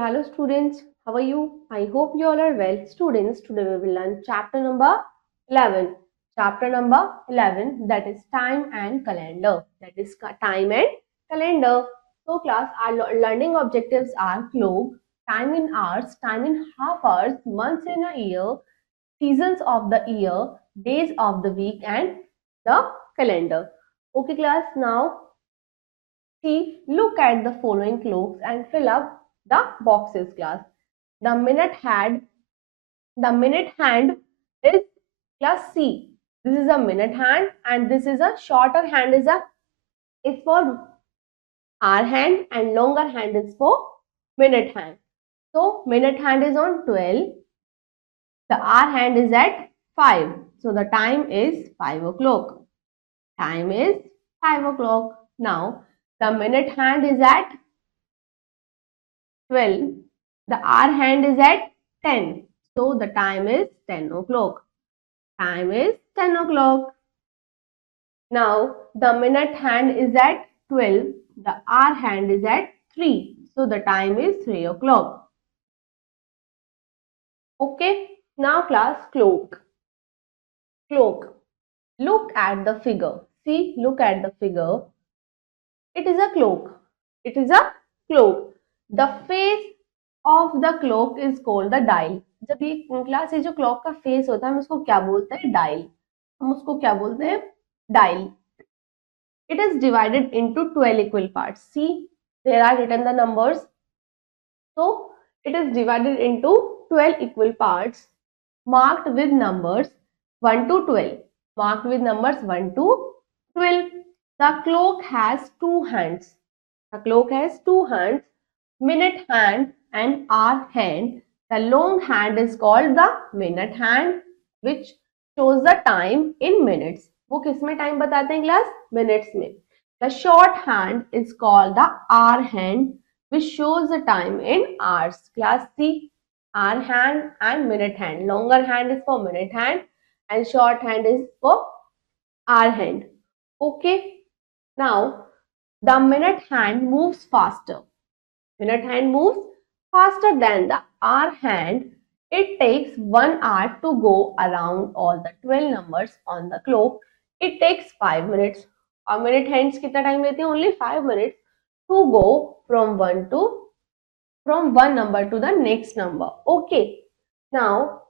Yeah, hello students. How are you? I hope you all are well. Students, today we will learn chapter number 11. Chapter number 11, that is time and calendar. That is time and calendar. So class, our learning objectives are clock, time in hours, time in half hours, months in a year, seasons of the year, days of the week, and the calendar. Okay class, now see, look at the following clocks and fill up the boxes class. The minute hand is class C. This is a minute hand and this is a shorter hand is for hour hand and longer hand is for minute hand. So minute hand is on 12. The hour hand is at 5. So the time is 5 o'clock. Time is 5 o'clock. Now the minute hand is at 12. The hour hand is at 10. So the time is 10 o'clock. Time is 10 o'clock. Now the minute hand is at 12. The hour hand is at 3. So the time is 3 o'clock. Okay. Now class, clock. Clock. Look at the figure. See, look at the figure. It is a clock. It is a clock. The face of the clock is called the dial. जब ये class, ये जो clock का face होता है हम उसको क्या बोलते हैं? डायल. हम उसको क्या बोलते हैं? Dial. It is divided into 12 equal parts. See, there are written the numbers. So it is divided into 12 equal parts marked with numbers 1 to 12. Marked with numbers 1 to 12. The clock has two hands. The clock has two hands, minute hand and hour hand. The long hand is called the minute hand, which shows the time in minutes. वो किस में time बताते हैं class? Minutes में. The short hand is called the hour hand, which shows the time in hours. Class C, hour hand and minute hand. Longer hand is for minute hand and short hand is for hour hand. Okay. Now the minute hand moves faster. Minute hand moves faster than the hour hand. It takes 1 hour to go around all the 12 numbers on the clock. It takes 5 minutes. और minute hands कितना time लेते हैं? Only 5 minutes to go from one number to the next number. Okay. Now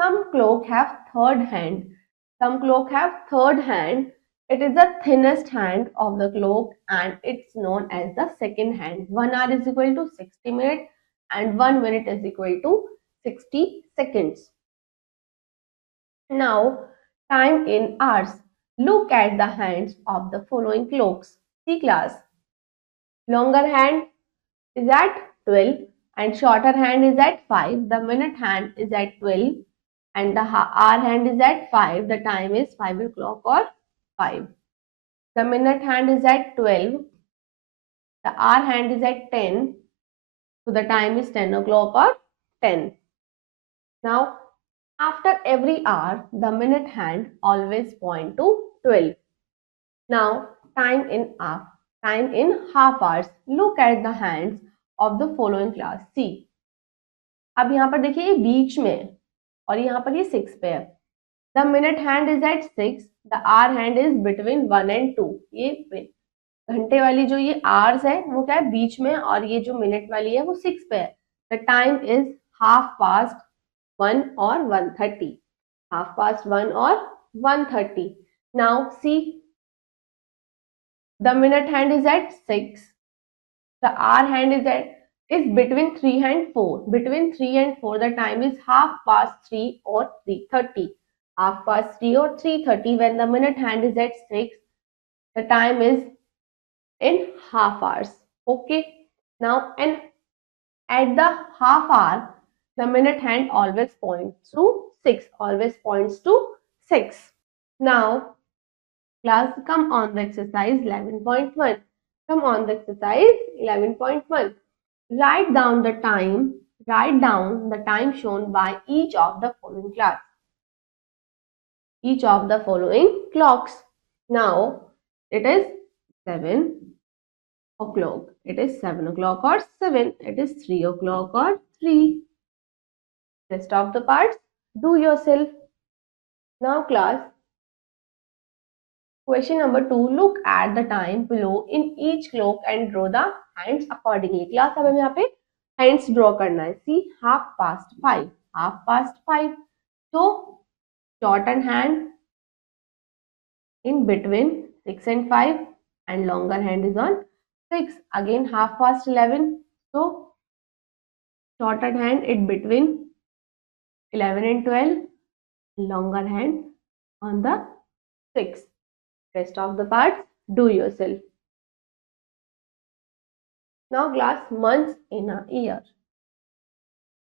some clock have third hand. Some clock have third hand. It is the thinnest hand of the clock and it's known as the second hand. 1 hour is equal to 60 minutes and 1 minute is equal to 60 seconds. Now, time in hours. Look at the hands of the following clocks. See class. Longer hand is at 12 and shorter hand is at 5. The minute hand is at 12 and the hour hand is at 5. The time is 5 o'clock or 5. The minute hand is at 12. The hour hand is at 10. So the time is 10 o'clock or 10. Now, after every hour, the minute hand always point to 12. Now, time in half hours. Look at the hands of the following class. See. अब यहाँ पर देखिए ये बीच में है और यहाँ पर ये 6 पे है. The minute hand is at 6. The hour hand is between 1 and 2. ये घंटे वाली जो ये hours है वो क्या है? बीच में. और ये जो मिनट वाली है वो 6 पे है. The time is 1:30 or 1:30. 1:30 or 1:30. Now see, the minute hand is at 6. The hour hand is between 3 and 4. Between 3 and 4, the time is 3:30 or 3:30. 3:30 or 3:30. When the minute hand is at 6, the time is in half hours. Okay. Now, and at the half hour, the minute hand always points to 6. Always points to 6. Now, class, come on the exercise 11.1. Come on the exercise 11.1. Write down the time. Write down the time shown by each of the following class. Each of the following clocks. Now, it is 7, o'clock. It is 7 o'clock or 7. It is 3 o'clock or 3. Rest of the parts, do yourself. Now class, question number 2. Look at the time below in each clock and draw the hands accordingly. Class, अब हमें यहाँ पे hands draw करना है. See, 5:30. 5:30. So, shorten hand in between 6 and 5 and longer hand is on 6. Again 11:30. So, shorten hand in between 11 and 12. Longer hand on the 6. Rest of the parts, do yourself. Now class, months in a year.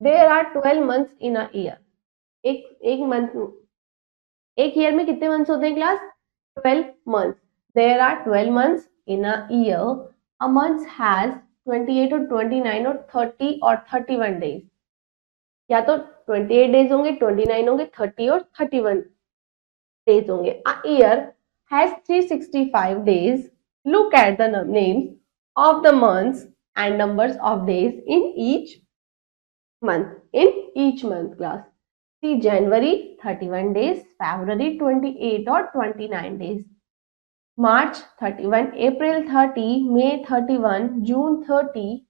There are 12 months in a year. एक month, एक year में कितने months होते हैं class? 12 months. There are 12 months in a year. A month has 28 or 29 or 30 or 31 days. या तो 28 days होंगे, 29 होंगे, 30 और 31 days होंगे. A year has 365 days. Look at the names of the months and numbers of days in each month. In each month class. See, January 31 days, February 28 or 29 days, March 31, April 30, May 31, June 30,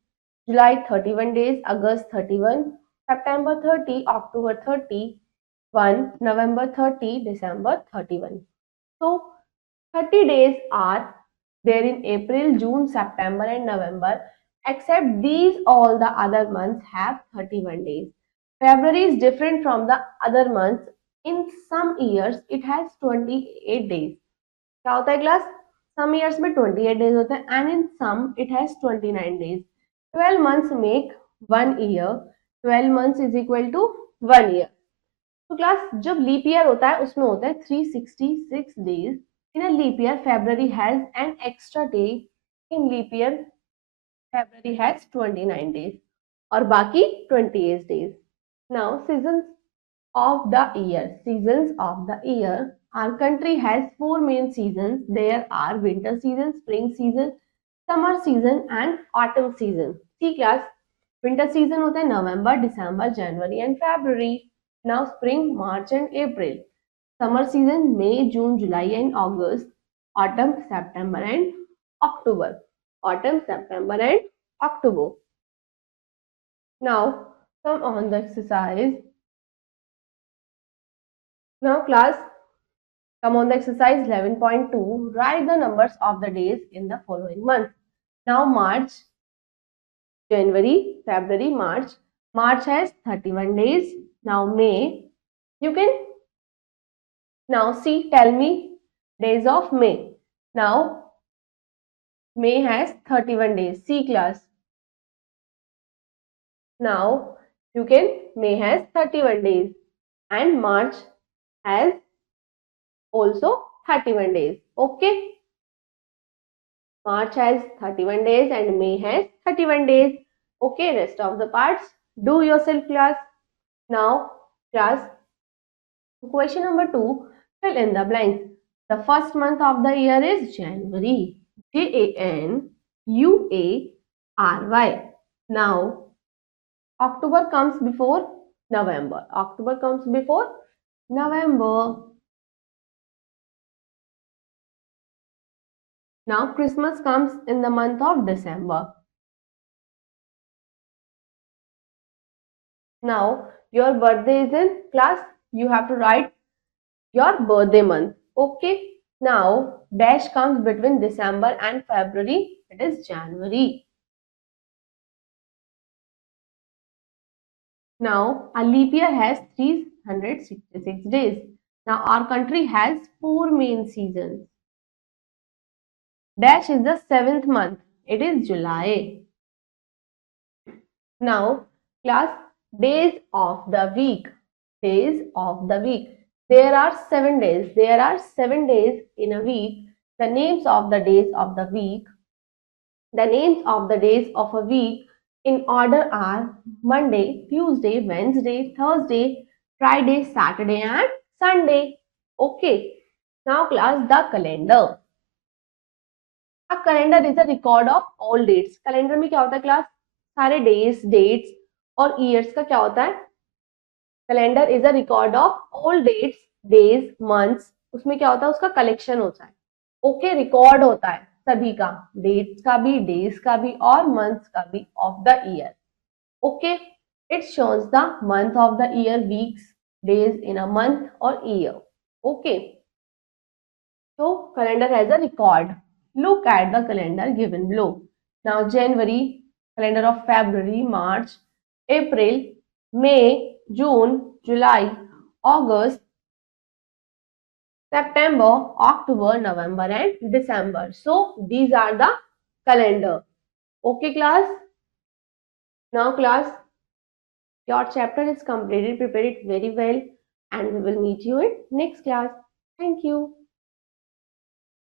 July 31 days, August 31, September 30, October 31, November 30, December 31. So 30 days are there in April, June, September and November, except these all the other months have 31 days. February is different from the other months. In some years it has 28 days. क्या होता है class? Some years में 28 days होता है and in some it has 29 days. 12 months make 1 year. 12 months is equal to 1 year. तो class, जब leap year होता है उसमें होता है 366 days. In a leap year, February has an extra day. In leap year, February has 29 days और बाकी 28 days. Now, seasons of the year. Seasons of the year. Our country has 4 main seasons. There are winter season, spring season, summer season and autumn season. See class, winter season होता है November, December, January and February. Now spring, March and April. Summer season May, June, July and August. Autumn, September and October. Autumn, September and October. Now come on the exercise. Now class, come on the exercise 11.2. Write the numbers of the days in the following month. Now March, January, February, March. March has 31 days. Now May, you can now see, tell me days of May. Now May has 31 days. See class. Now you can, May has 31 days and March has also 31 days. Okay. March has 31 days and May has 31 days. Okay, rest of the parts, do yourself class. Now class, question number 2, fill in the blanks. The first month of the year is January. January. Now October comes before November. October comes before November. Now Christmas comes in the month of December. Now your birthday is in class. You have to write your birthday month. Okay. Now dash comes between December and February. It is January. Now a leap year has 366 days. Now our country has 4 main seasons. Dash is the 7th month. It is July. Now class, days of the week. Days of the week. There are 7 days. There are 7 days in a week. The names of the days of the week. The names of the days of a week in order are Monday, Tuesday, Wednesday, Thursday, Friday, Saturday and Sunday. Okay. Now class, the calendar. A calendar is a record of all dates. Calendar में क्या होता है class? सारे days, dates और years का क्या होता है? Calendar is a record of all dates, days, months. उसमें क्या होता है? उसका कलेक्शन होता है. ओके, रिकॉर्ड होता है सभी का, डेट्स का भी, डेज का भी और मंथ्स का भी of the year. Okay, it shows the month of the year, weeks, days in a month or year. Okay, so calendar has a record. Look at the calendar given below. Now January, calendar of February, March, April, May, June, July, August, September, October, November and December. So these are the calendar. Okay class, now class, your chapter is completed. Prepare it very well and we will meet you in next class. Thank you.